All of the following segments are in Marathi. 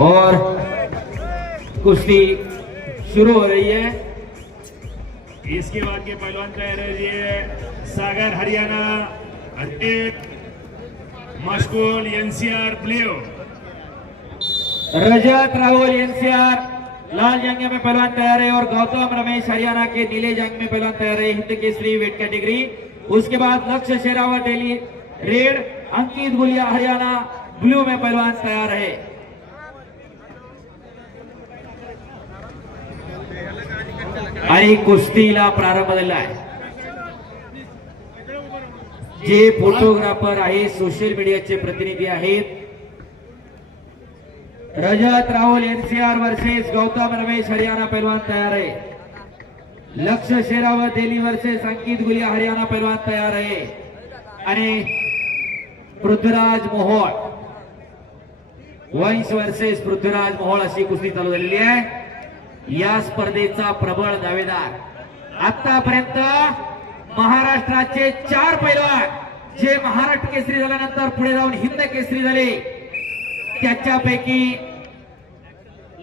और कुश्ती शुरू हो रही है। इसके बाद के पहलवान तैयार है सागर हरियाणा मशगूल एनसीआर प्लेयो। रजत राहुल एनसीआर लाल जंग में पहलवान तैयार है और गौतम रमेश हरियाणा के नीले जंग में पहलवान तैयार है हिंद केसरी वेट कैटेगरी। उसके बाद लक्ष्य शेरावत दिल्ली रेड, अंकित गुलिया हरियाणा ब्लू में पहलवान तैयार है। आणि कुस्तीला प्रारंभ झाला आहे। जे फोटोग्राफर आहे सोशल मीडियाचे प्रतिनिधी आहेत रजत राहुल एनसीआर वर्सेस गौतम रमेश हरियाणा पहलवान तैयार है। लक्ष्य शेरावत दिल्ली वर्सेस अंकित गुलिया हरियाणा पहलवान तैयार है। आणि पृथ्वीराज मोहोळ वंश वर्सेस पृथ्वीराज मोहोळ अशी कुस्ती चालू झालेली आहे। या स्पर्धेचा प्रबळ दावेदार आतापर्यंत महाराष्ट्राचे 4 पैलवान जे महाराष्ट्र केसरी झाल्यानंतर पुढे जाऊन हिंद केसरी झाले, त्याच्यापैकी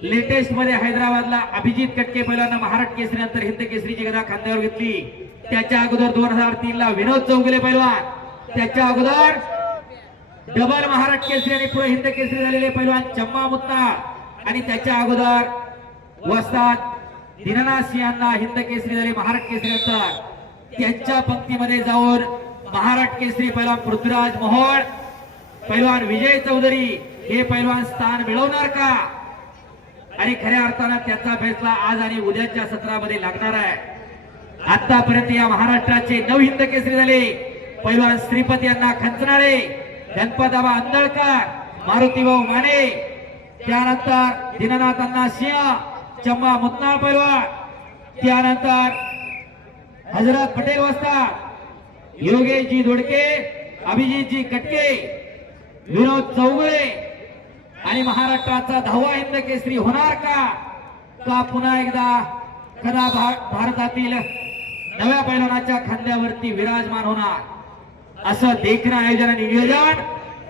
लेटेस्ट मध्ये हैदराबादला अभिजित कटके पैलवान महाराष्ट्र केसरी नंतर हिंद केसरीची गदा खांद्यावर घेतली। त्याच्या अगोदर 2003 ला विनोद चौगुले पैलवान, त्याच्या अगोदर डबल महाराष्ट्र केसरी आणि पुढे हिंद केसरी झालेले पैलवान चम्मा मुत्ताळ आणि त्याच्या अगोदर वस्ताद दीनानाथ सिंहांना हिंद केसरी झाले महाराष्ट्र केसरी नंतर त्यांच्या पंक्तीमध्ये जाऊन महाराष्ट्र केसरी पैलवान पृथ्वीराज मोहोळ, पैलवान विजय चौधरी हे पैलवान स्थान मिळवणार का? आणि खऱ्या अर्थानं त्याचा फैसला आज आणि उद्याच्या सत्रामध्ये लागणार आहे। आतापर्यंत या महाराष्ट्राचे 9 हिंद केसरी झाले। पैलवान श्रीपती यांना खंचनाळे, गणपतबाबा अंदळकर, मारुतीभाऊ माने, त्यानंतर दीनानाथ अण्णा सिंह, चम्मा मुत्ताळ पैलवान, त्यानंतर हजरत पटेल वस्ताद, योगेशजी दोडके, अभिजितजी कटके, विनोद चौगुले आणि महाराष्ट्राचा 10वा हिंद केसरी होणार का पुन्हा एकदा कदा भारतातील नव्या पैलवानाच्या खांद्यावरती विराजमान होणार असं देखणं आयोजन आणि नियोजन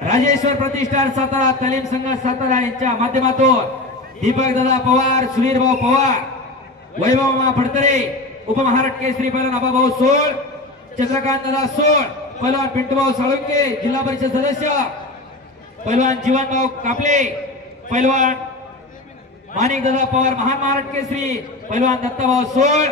राजेश्वर प्रतिष्ठान सातारा, तालीम संघ सातारा यांच्या माध्यमातून दीपक दादा पवार, सुधीर भाऊ पवार, वैभव मामा फडतरे, उपमहाराष्ट्र केसरी पैलवान आबाभाऊ सोळ, चंद्रकांत दादा सोळ, पैलवान पिंटूभाऊ साळुंके, जिल्हा परिषद सदस्य पैलवान जीवनभाऊ कापले, पैलवान माणिक दादा पवार महान महाराष्ट्र केसरी, पैलवान दत्ताभाऊ सोळ,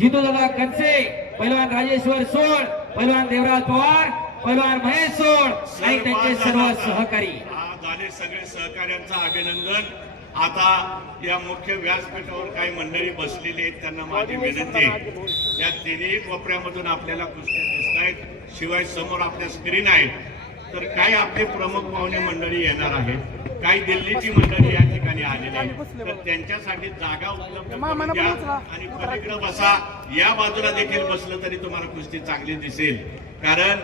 जितू दादा कनसे, पैलवान राजेश्वर सोळ, पैलवान देवराज पवार, पैलवान महेश सोळ आणि त्यांचे सर्व सहकारी झाले सगळे सहकार्यांचं अभिनंदन। आता या मुख्य व्यासपीठावर काही मंडळी बसलेली आहेत, त्यांना माझी विनंती आहे या तिन्ही कोपऱ्यामधून आपल्याला कुस्त्या दिसत आहेत, शिवाय समोर आपल्या स्क्रीन आहेत। तर काही आपले प्रमुख पाहुणे मंडळी येणार आहेत, काही दिल्लीची मंडळी या ठिकाणी आलेली आहेत, तर त्यांच्यासाठी जागा उपलब्ध करून द्या आणि पलीकडे बसा। या बाजूला देखील बसलं तरी तुम्हाला कुस्ती चांगली दिसेल, कारण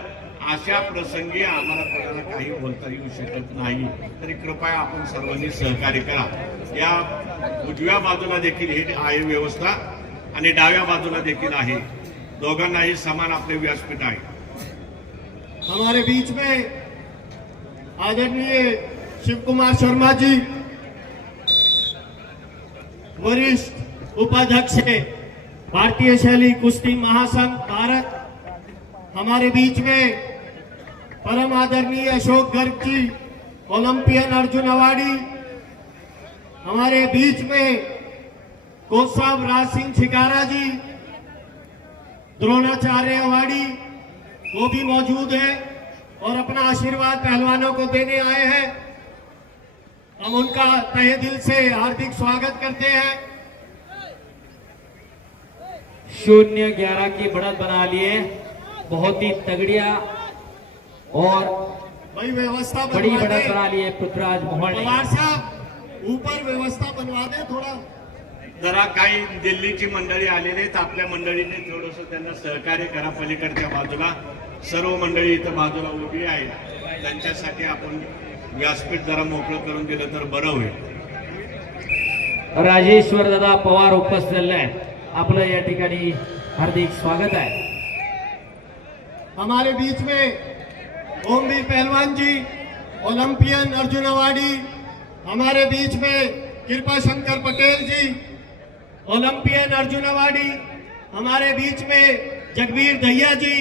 अशा प्रसंगी आम्हाला कोणाला काही बोलता येऊ शकत नाही। तरी कृपया आपण सर्वांनी सहकार्य करा। या उजव्या बाजूला देखील हे आहे व्यवस्था आणि डाव्या बाजूला देखील आहे, दोघांनाही समान आपले व्यासपीठ आहे। हमारे बीच में आदरणीय शिव कुमार शर्मा जी, वरिष्ठ उपाध्यक्ष भारतीय शैली कुश्ती महासंघ भारत, हमारे बीच में परम आदरणीय अशोक गर्ग जी, ओलंपियन अर्जुन अवार्डी, हमारे बीच में कोच साहब राज सिंह छिकारा जी, द्रोणाचार्य अवार्डी, वो भी मौजूद हैं और अपना आशीर्वाद पहलवानों को देने आए हैं। हम उनका तहे दिल से हार्दिक स्वागत करते हैं। 0-11 की बढ़त बना लिए, बहुत ही तगड़िया और भाई व्यवस्था बड़ी बढ़त बना लिए पृथ्वीराज मोहोळ ने। पवार साहब ऊपर व्यवस्था बनवा दे थोड़ा। जरा काही दिल्लीची मंडळी आलेली आहेत, आपल्या मंडळीने थोडंसं त्यांना सहकार्य करा। पलीकडच्या बाजूला सर्व मंडळी इथं बाजूला उभी आहेत, त्यांच्यासाठी आपण व्यासपीठ जरा मोकळं करून दिलं तर बरं होईल। राजेश्वर दादा पवार उपस्थित झालेले आहेत, आपलं या ठिकाणी हार्दिक स्वागत आहे। हमारे बीच में ओमवीर पहलवान जी, ओलंपियन अर्जुन अवार्डी, हमारे बीच में कृपा शंकर पटेल जी, ओलंपियन अर्जुन अवार्डी, हमारे बीच में जगबीर दहिया जी,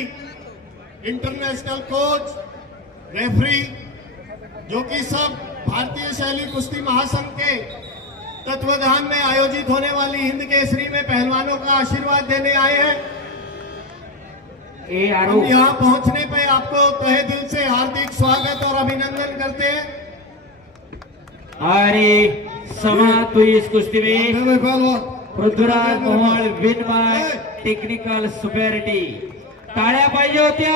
इंटरनेशनल कोच, रेफरी, जो कि सब भारतीय शैली कुश्ती महासंघ के तत्वाधान में आयोजित होने वाली हिंद केसरी में पहलवानों का आशीर्वाद देने आए हैं। ए हम आरोप यहाँ पहुंचने पे आपको तहे दिल से हार्दिक स्वागत और अभिनंदन करते हैं। आणि समाप्त हुई इस कुश्ती में Prithviraj Mohol win bye technical superiority. टाळ्या पाहिजे होत्या।